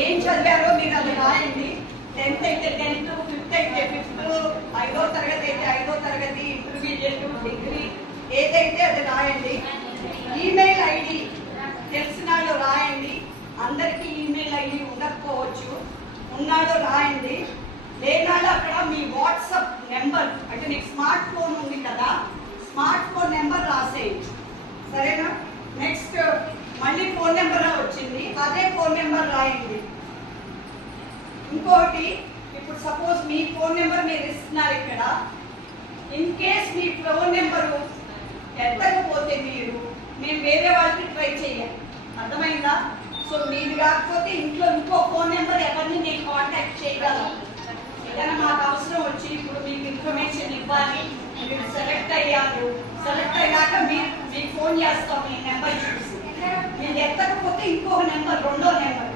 ఏం చదివారో మీరు అది రాయండి. 10th అయితే 10th, 5th అయితే 5th, 5వ తరగతి అయితే 5వ తరగతి, ఇంటర్మీడియట్, డిగ్రీ ఏదైతే అది రాయండి. ఈమెయిల్ ఐడి తెలిసిన వాళ్ళు రాయండి. అందరికీ ఈమెయిల్ ఐడి ఉండకపోవచ్చు, ఉన్నాడో రాయండి. లేనాడు అక్కడ మీ వాట్సాప్ నెంబర్, అంటే నీకు స్మార్ట్ ఫోన్ ఉంది కదా, స్మార్ట్ ఫోన్ నెంబర్ రాసేయండి. సరేనా? నెక్స్ట్ మళ్ళీ ఫోన్ నెంబర్ వచ్చింది, అదే ఫోన్ నెంబర్ రాయండి. ఇంకోటి, ఇప్పుడు సపోజ్ మీ ఫోన్ నెంబర్ మీరు ఇస్తున్నారు ఇక్కడ, ఇన్ కేస్ మీ ఫోన్ నెంబరు ఎత్తకపోతే మేము వేరే వాళ్ళకి ట్రై చేయాలి. అర్థమైందా? సో మీది కాకపోతే ఇంట్లో ఇంకో ఫోన్ నెంబర్ ఎవరిని నేను కాంటాక్ట్ చేయగలను. ఏదైనా మాకు అవసరం వచ్చి ఇప్పుడు మీకు ఇన్ఫర్మేషన్ ఇవ్వాలి, మీరు సెలెక్ట్ అయ్యారు, సెలెక్ట్ అయ్యాక మీకు ఫోన్ చేస్తాం మీ నెంబర్ చూసి. మీరు ఎత్తకపోతే ఇంకొక నెంబర్, రెండో నెంబర్